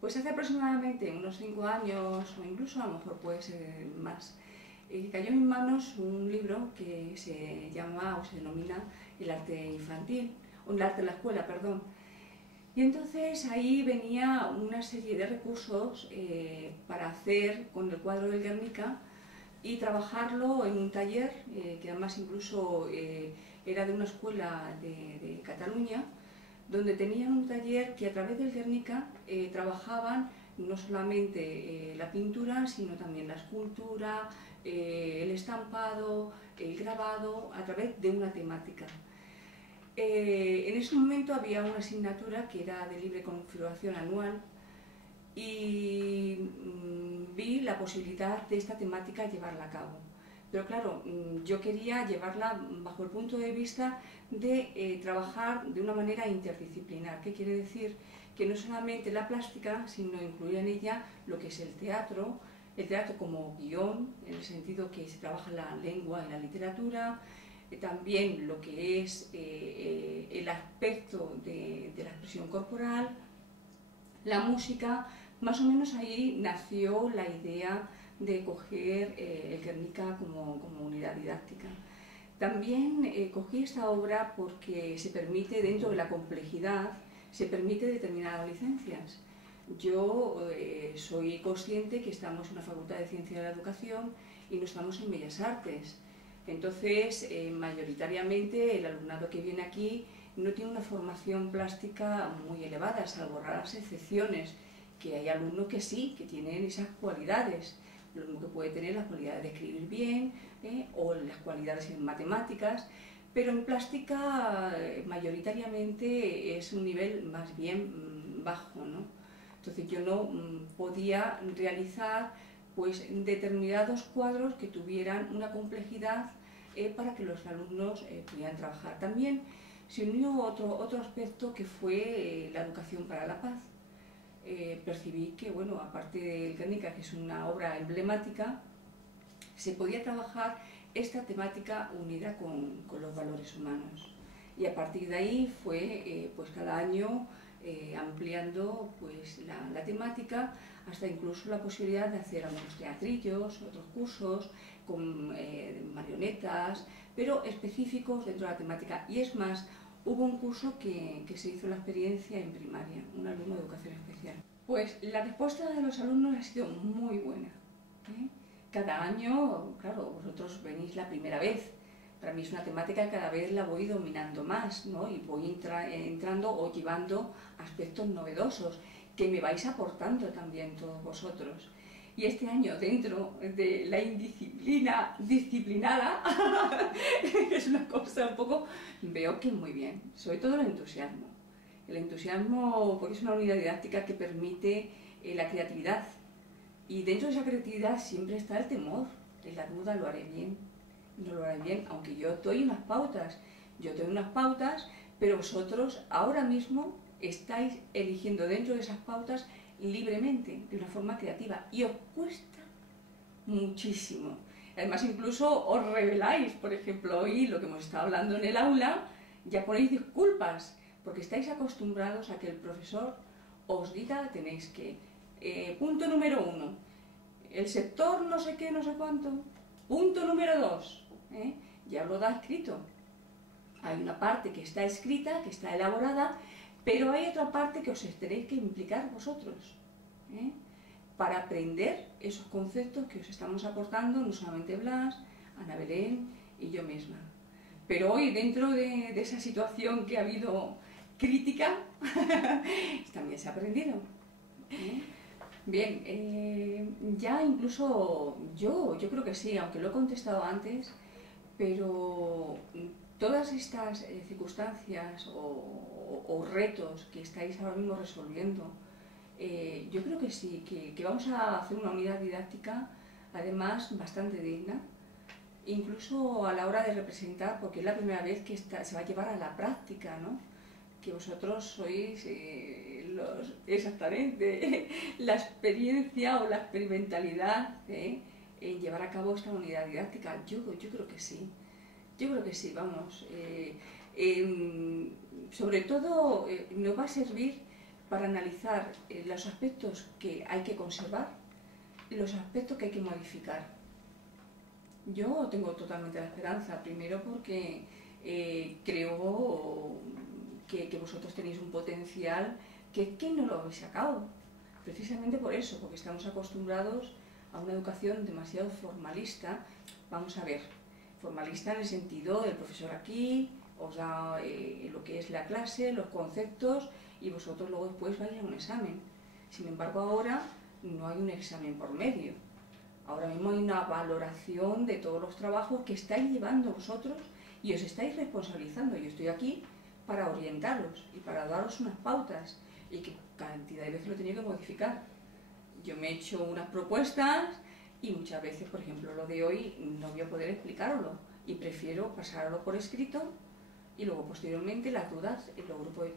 Pues hace aproximadamente unos 5 años, o incluso a lo mejor puede ser más, cayó en mis manos un libro que se llama o se denomina El arte infantil, o el arte de la escuela, perdón. Y entonces ahí venía una serie de recursos para hacer con el cuadro del Guernica y trabajarlo en un taller, que además incluso era de una escuela de Cataluña, donde tenían un taller que a través del Guernica trabajaban no solamente la pintura, sino también la escultura, el estampado, el grabado, a través de una temática. En ese momento había una asignatura que era de libre configuración anual y vi la posibilidad de esta temática llevarla a cabo. Pero claro, yo quería llevarla bajo el punto de vista de trabajar de una manera interdisciplinar. ¿Qué quiere decir? Que no solamente la plástica, sino incluir en ella lo que es el teatro como guión, en el sentido que se trabaja la lengua y la literatura, también lo que es el aspecto de la expresión corporal, la música. Más o menos ahí nació la idea de coger el Guernica como unidad didáctica. También cogí esta obra porque se permite, dentro de la complejidad, se permite determinadas licencias. Yo soy consciente que estamos en una facultad de Ciencia de la Educación y no estamos en Bellas Artes. Entonces, mayoritariamente el alumnado que viene aquí no tiene una formación plástica muy elevada, salvo raras excepciones, que hay alumnos que sí, que tienen esas cualidades. Lo mismo que puede tener las cualidades de escribir bien o las cualidades en matemáticas, pero en plástica mayoritariamente es un nivel más bien bajo, ¿no? Entonces yo no podía realizar pues determinados cuadros que tuvieran una complejidad para que los alumnos pudieran trabajar. También se unió otro aspecto que fue la educación para la paz. Percibí que, bueno, aparte del Guernica, que es una obra emblemática, se podía trabajar esta temática unida con los valores humanos. Y a partir de ahí fue pues cada año ampliando pues la temática, hasta incluso la posibilidad de hacer algunos teatrillos, otros cursos con marionetas, pero específicos dentro de la temática. Y es más, hubo un curso que se hizo la experiencia en primaria, un alumno de educación especial. Pues la respuesta de los alumnos ha sido muy buena. Cada año, claro, vosotros venís la primera vez. Para mí es una temática que cada vez la voy dominando más, ¿no? Y voy entrando o llevando aspectos novedosos que me vais aportando también todos vosotros. Y este año, dentro de la indisciplina disciplinada, es una cosa un poco, veo que muy bien, sobre todo el entusiasmo. El entusiasmo porque es una unidad didáctica que permite la creatividad. Y dentro de esa creatividad siempre está el temor, en la duda, lo haré bien, no lo haré bien, aunque yo doy unas pautas, pero vosotros ahora mismo estáis eligiendo dentro de esas pautas libremente, de una forma creativa, y os cuesta muchísimo. Además, incluso os reveláis, por ejemplo, hoy lo que hemos estado hablando en el aula, ya ponéis disculpas, porque estáis acostumbrados a que el profesor os diga, tenéis que, punto número 1, el sector no sé qué, no sé cuánto, punto número 2, ya lo da escrito. Hay una parte que está escrita, que está elaborada, pero hay otra parte que os tenéis que implicar vosotros, para aprender esos conceptos que os estamos aportando, no solamente Blas, Ana Belén y yo misma. Pero hoy, dentro de esa situación que ha habido crítica, también se ha aprendido. Bien, ya incluso yo creo que sí, aunque lo he contestado antes, pero todas estas circunstancias o retos que estáis ahora mismo resolviendo, yo creo que sí, que vamos a hacer una unidad didáctica, además bastante digna, incluso a la hora de representar, porque es la primera vez que se va a llevar a la práctica, ¿no? Que vosotros sois exactamente la experiencia o la experimentalidad en llevar a cabo esta unidad didáctica. Yo creo que sí. Yo creo que sí, vamos. Sobre todo nos va a servir para analizar los aspectos que hay que conservar y los aspectos que hay que modificar. Yo tengo totalmente la esperanza, primero porque creo que vosotros tenéis un potencial que no lo habéis sacado, precisamente por eso, porque estamos acostumbrados a una educación demasiado formalista. Vamos a ver, formalista en el sentido del profesor aquí os da lo que es la clase, los conceptos, y vosotros luego después vais a un examen. Sin embargo, ahora no hay un examen por medio. Ahora mismo hay una valoración de todos los trabajos que estáis llevando vosotros y os estáis responsabilizando. Yo estoy aquí para orientaros y para daros unas pautas, y que cantidad de veces lo he tenido que modificar. Yo me he hecho unas propuestas y muchas veces, por ejemplo, lo de hoy no voy a poder explicarlo y prefiero pasarlo por escrito, y luego posteriormente las dudas en los grupos